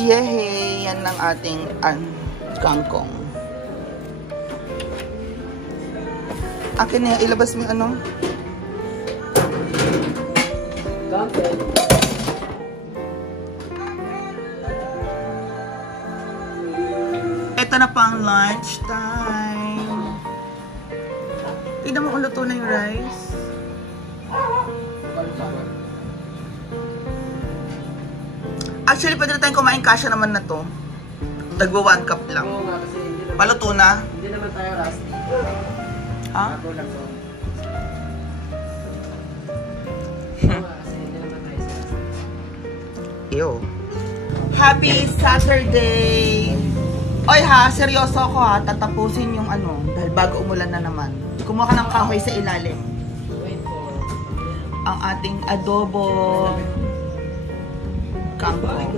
Yehey! Yan ang ating kangkong. Akin na, ilabas mo yung ano? Kangkong. Ito na pang lunch time. Tignan mo kung luto na yung rice. Actually, pwede na tayong kumain, kasya naman na to. Dagwa 1 cup lang. Oo nga, kasi hindi naman, Paluto na. hindi naman tayo rusty. Ha? Bago lang to. Oo nga, kasi hindi naman tayo rusty. Ew. Happy Saturday! Oy ha, seryoso ako ha. Tatapusin yung ano, dahil bago umulan na naman. Kumuha ka ng kahoy sa ilalim. Wait for... Ang ating adobo kangkong.